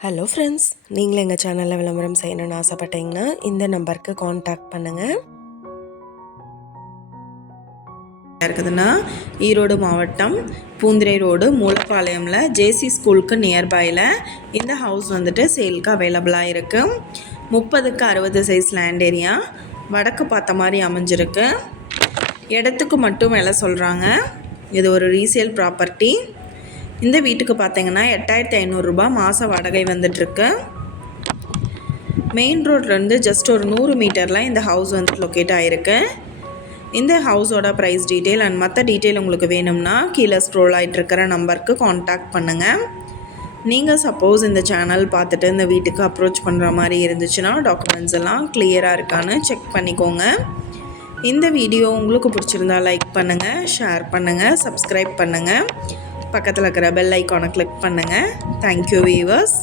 Hello friends நீங்களும் எங்கள் சேனலில் விளம்பரம் செய்யணும்னு ஆசைப்பட்டீங்கன்னா இந்த நம்பருக்கு காண்டாக்ட் பண்ணுங்கள் இருக்குதுன்னா ஈரோடு மாவட்டம் பூந்திரை ரோடு மூலப்பாளையமில் ஜேசி ஸ்கூலுக்கு நியர்பையில் இந்த ஹவுஸ் வந்துட்டு சேலுக்கு அவைலபிளாக இருக்குது முப்பதுக்கு அறுபது சைஸ் லேண்ட் ஏரியா வடக்கு பார்த்த மாதிரி அமைஞ்சிருக்கு. இடத்துக்கு மட்டும் விலை சொல்கிறாங்க இது ஒரு ரீசேல் ப்ராப்பர்ட்டி இந்த வீட்டுக்கு பார்த்தீங்கன்னா எட்டாயிரத்தி ஐநூறுரூபா மாத வாடகை வந்துட்டுருக்கு. மெயின் ரோட்லேருந்து ஜஸ்ட் ஒரு நூறு மீட்டரில் இந்த ஹவுஸ் வந்து லொக்கேட் ஆகிருக்கு இந்த ஹவுஸோட ப்ரைஸ் டீட்டெயில் அண்ட் மற்ற டீட்டெயில் உங்களுக்கு வேணும்னா கீழே ஸ்க்ரோல் ஆகிட்டுருக்கிற நம்பருக்கு காண்டாக்ட் பண்ணுங்கள் நீங்கள் சப்போஸ் இந்த சேனல் பார்த்துட்டு இந்த வீட்டுக்கு அப்ரோச் பண்ணுற மாதிரி இருந்துச்சுன்னா டாக்குமெண்ட்ஸ் எல்லாம் கிளியராக இருக்கான்னு செக் பண்ணிக்கோங்க. இந்த வீடியோ உங்களுக்கு பிடிச்சிருந்தா லைக் பண்ணுங்கள் ஷேர் பண்ணுங்கள் சப்ஸ்கிரைப் பண்ணுங்கள் பக்கத்தில் இருக்கிற பெல் ஐக்கானை கிளிக் பண்ணுங்கள் தேங்க்யூ வீவர்ஸ்